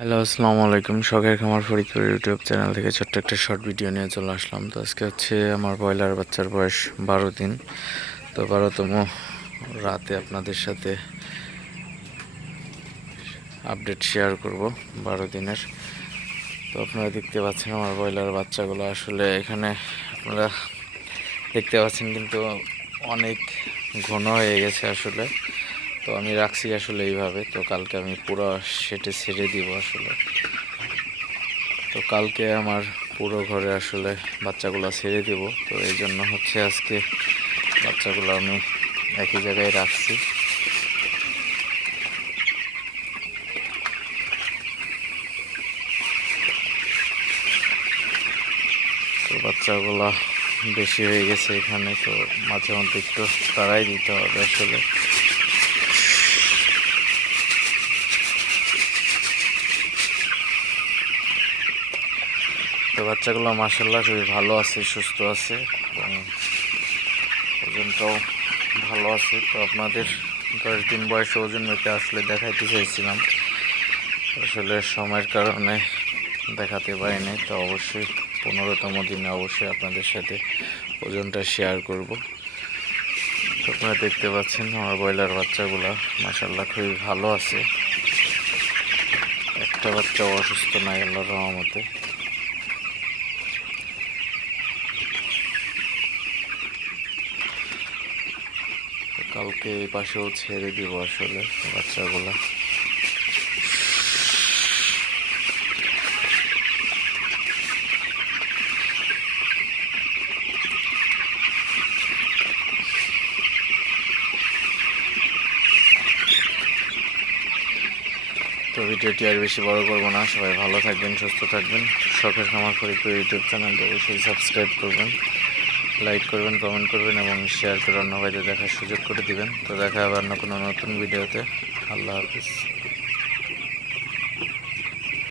Hello, আসসালামু আলাইকুম। শখের খামার ফরিদপুর ইউটিউব চ্যানেল থেকে ছোট্ট একটা শর্ট ভিডিও নিয়ে চলে আসলাম। তো আজকে হচ্ছে আমার ব্রয়লার বাচ্চার বয়স বারো দিন। তো বারোতম রাতে আপনাদের সাথে আপডেট শেয়ার করব বারো দিনের। তো আপনারা দেখতে পাচ্ছেন আমার ব্রয়লার বাচ্চাগুলো আসলে এখানে আপনারা দেখতে পাচ্ছেন কিন্তু অনেক ঘন হয়ে গেছে আসলে। তো আমি রাখছি আসলে এইভাবে। তো কালকে আমি পুরো সেটে ছেড়ে দিব আসলে। তো কালকে আমার পুরো ঘরে আসলে বাচ্চাগুলো ছেড়ে দিব। তো এই জন্য হচ্ছে আজকে বাচ্চাগুলো আমি একই জায়গায় রাখছি। তো বাচ্চাগুলো বেশি হয়ে গেছে এখানে, তো মাঝে মধ্যে একটু তাড়াই দিতে হবে আসলে। তো বাচ্চাগুলো মাসাল্লাহ খুবই ভালো আছে, সুস্থ আছে এবং ওজনটাও ভালো আছে। তো আপনাদের দশ দিন বয়সে ওজন মেপে আসলে দেখাইতে চাইছিলাম। আসলে সময়ের কারণে দেখাতে পারিনি তো অবশ্যই পনেরোতম দিনে অবশ্যই আপনাদের সাথে ওজনটা শেয়ার করব। আপনারা দেখতে পাচ্ছেন আমার ব্রয়লার বাচ্চাগুলো মাসাল্লাহ খুবই ভালো আছে। একটা বাচ্চাও অসুস্থ নাই, আল্লাহর রহমতে। কালকে এই পাশেও ছেড়ে দিব আসলে বাচ্চাগুলা। তো ভিডিওটি আর বেশি বড় করব না, সবাই ভালো থাকবেন, সুস্থ থাকবেন। শখের খামার ফরিদপুর ইউটিউব চ্যানেলটি অবশ্যই সাবস্ক্রাইব করবেন। লাইক করবেন, কমেন্ট করবেন এবং শেয়ার করে অন্য ভাইদের দেখার সুযোগ করে দিবেন। তো দেখা হবে অন্য কোনো নতুন ভিডিওতে। আল্লাহ হাফিজ।